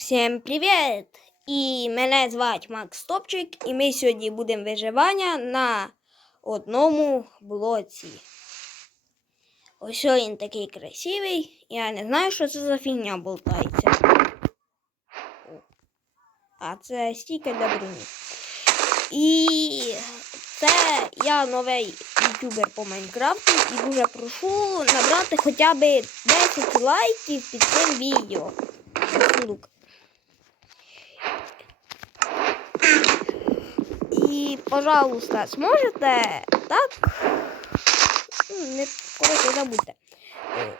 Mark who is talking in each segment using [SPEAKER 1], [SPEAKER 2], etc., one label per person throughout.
[SPEAKER 1] Всім привіт! І мене звати Макс Топчик, і ми сьогодні будемо виживання на одному блоці. Ось він такий красивий. Я не знаю, що це за фігня болтається. А це стільки для. І це я новий ютубер по Майнкрафту і дуже прошу набрати хоча б 10 лайків під цим відео. Сундук. І, пожалуйста, зможете так? Коротше, забудьте. Е,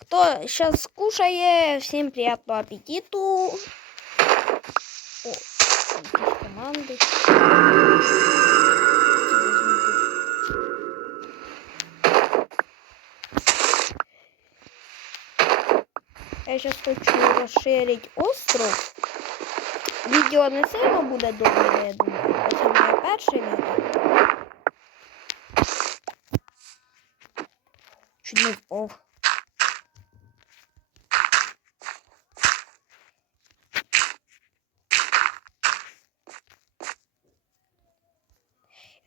[SPEAKER 1] Кто сейчас кушает, всем приятного аппетиту. О, якісь сейчас хочу расширить остров. Відео не сильно буде довго, я думаю. бо Це моє перше відео. Чуть не впав.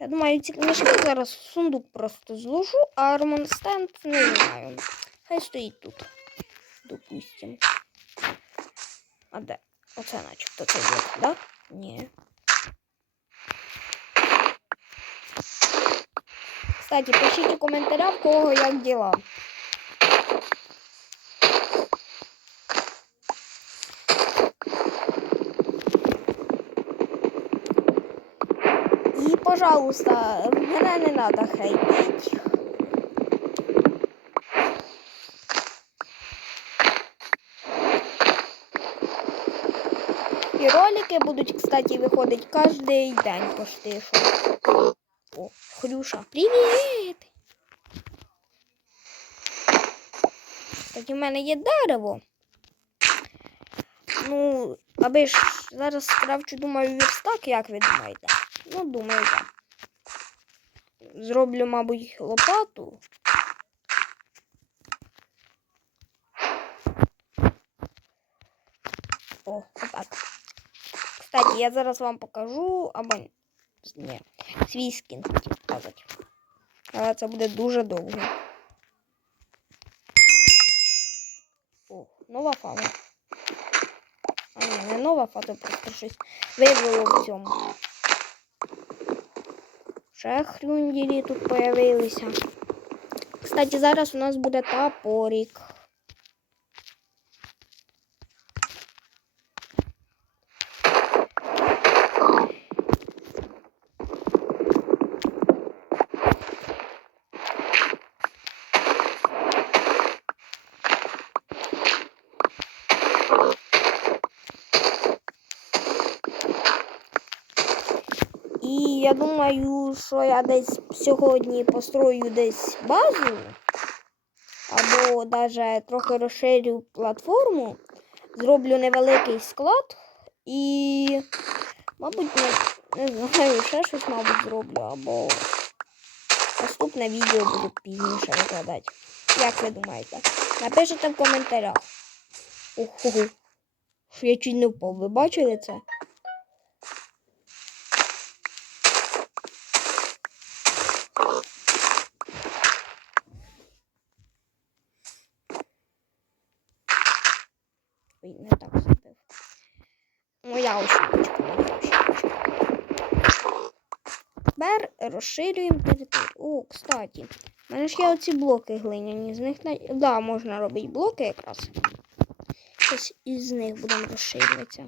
[SPEAKER 1] Я думаю, ці книжки зараз в сундук просто зложу, а Армон Стенд не знаю. Хай стоїть тут. Допустим. А де? Оце начебто це є, да? Ні. Кстати, пишіть у коментарях, в кого як діла. І, пожалуйста, мене не треба хейтить. І ролики будуть, кстати, виходити кожен день почти що. О, Хрюша, привіт! Кстати, в мене є дерево. Ну, аби ж зараз скравчу, думаю, верстак, як ви думаєте? Ну, думаю, так. Зроблю, мабуть, лопату. О, отак. Кстати, я зараз вам покажу, або ні, свій скін хотів показати. Але це буде дуже довго. О, нова фава. А ні, не нова фата, просто щось виявило в цьому. Ще хрюнділі тут появилися. Кстати, зараз у нас буде топорик. І я думаю, що я десь сьогодні построю десь базу, або навіть трохи розширю платформу, зроблю невеликий склад і, мабуть, не, не знаю, ще щось, мабуть, зроблю, або наступне відео буду пізніше викладати. Як ви думаєте? Напишіть в коментарях. Оху. Що я чуть не впав. Ви бачили це? Ой, не так зробив. Моя ошибочка. Тепер розширюємо територію. О, кстати, в мене ж є оці блоки глиняні. З них на... да, можна робити блоки якраз. Ось із них будемо розширюватися.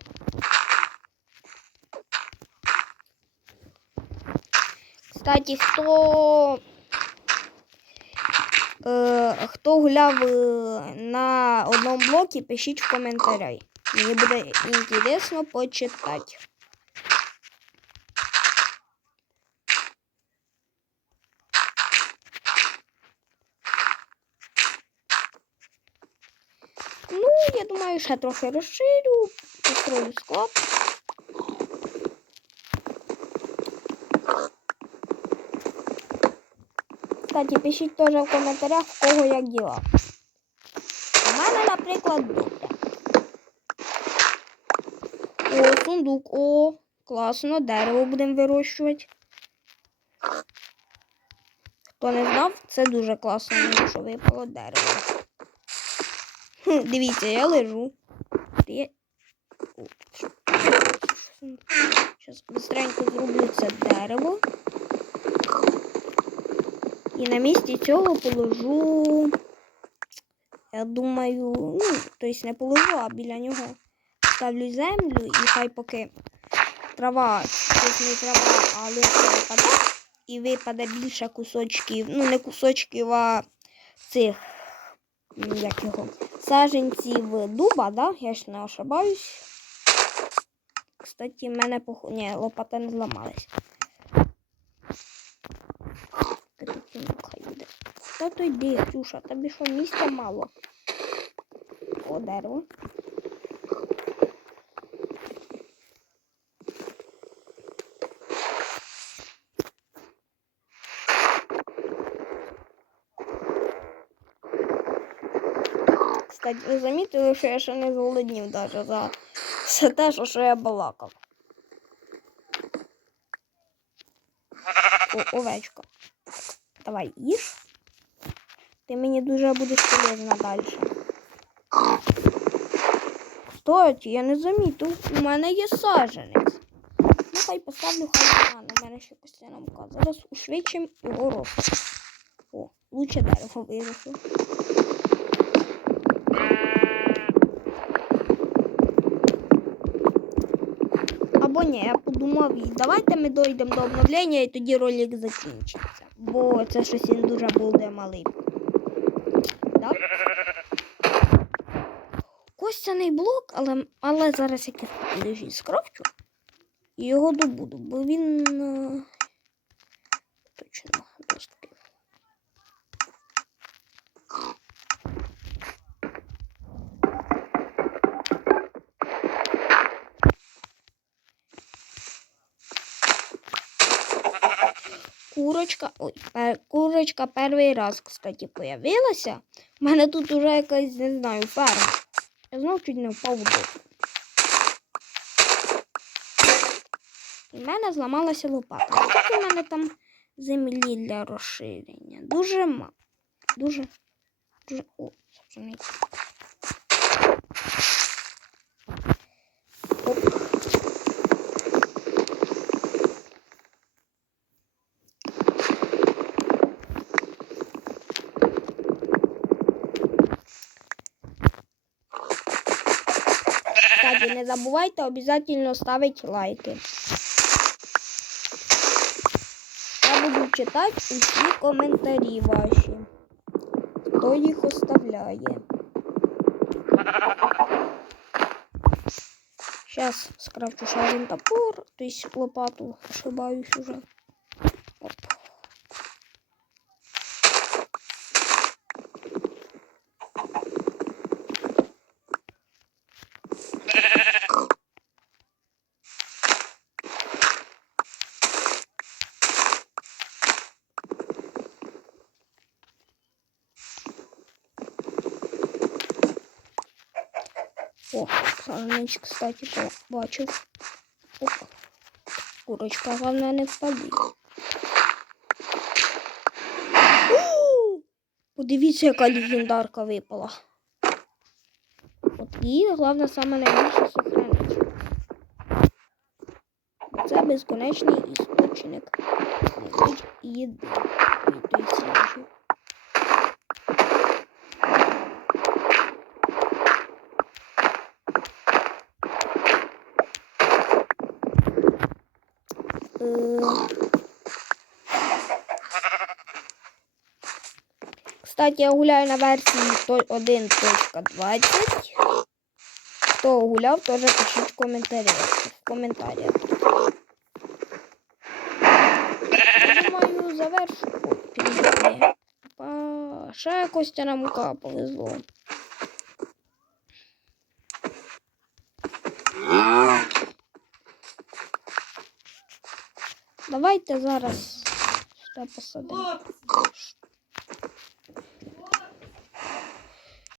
[SPEAKER 1] Кстати, хто хто гуляв е, на одному блокі, пишіть в коментарях. Мені буде інтересно почитати. Ну, я думаю, ще трохи розширю, построю склад. Кстати, пишіть теж в коментарях, в кого як діла. У мене, наприклад, добре. О, сундук, о, класно, дерево будемо вирощувати. Хто не знав, це дуже класно, що випало дерево. Дивіться, я лежу. Ти... Зараз быстренько зроблю це дерево. І на місці цього положу. Я думаю, ну, тобто не положу, а біля нього ставлю землю і хай поки трава, тобто не трава, а листя випаде, і випаде більше кусочків, ну не кусочків, а цих, як його, саженців дуба, да? Я ж не ошибаюсь. Кстати, мене пох... Ні, лопата не зламалась. Кретин, хай буде. Та то йди, Ксюша, тобі що місця мало? О, дерево. Кстати, ви замітили, що я ще не зголоднів даже за все те, що, що я балакав. О, овечка. Давай, їж. Ти мені дуже будеш полезна далі. Кстати, я не замітив, у мене є саженець. Ну, хай поставлю, хай а, у мене ще постійно мука. Зараз ушвидшим його рост. О, лучше дерево виросло. Або ні, я подумав, давайте ми дойдемо до обновлення і тоді ролик закінчиться. Бо це щось він дуже буде малий. Да? Костяний блок, але, але зараз якийсь лежить скрафчу. І його добуду, бо він е, точно доступний. Курочка, ой, пер, курочка перший раз, кстати, появилася. У мене тут уже якась, не знаю, ферма. Я знов чуть не впав в воду. І в мене зламалася лопата. Тут у мене там землі для розширення? Дуже мало. Дуже. Дуже. О, це вже не. Оп. Кстати, не забувайте обязательно ставить лайки. Я буду читати усі коментарі ваші. Хто їх оставляє. Сейчас скрафчу шарин топор, то есть лопату, ошибаюсь уже. Оп. О, саженець, кстати, побачив. Оп. Курочка, головне, не впади. Подивіться, яка легендарка випала. От її, головне, саме найбільше сохранить. Це безконечний істочник їди. І сіжі. Кстати, я гуляю на версії 1.20. Хто гуляв, теж пишіть в коментарях. В коментарях. Думаю, завершу. Ще Костяна мука повезло. Давайте зараз сюди посадимо.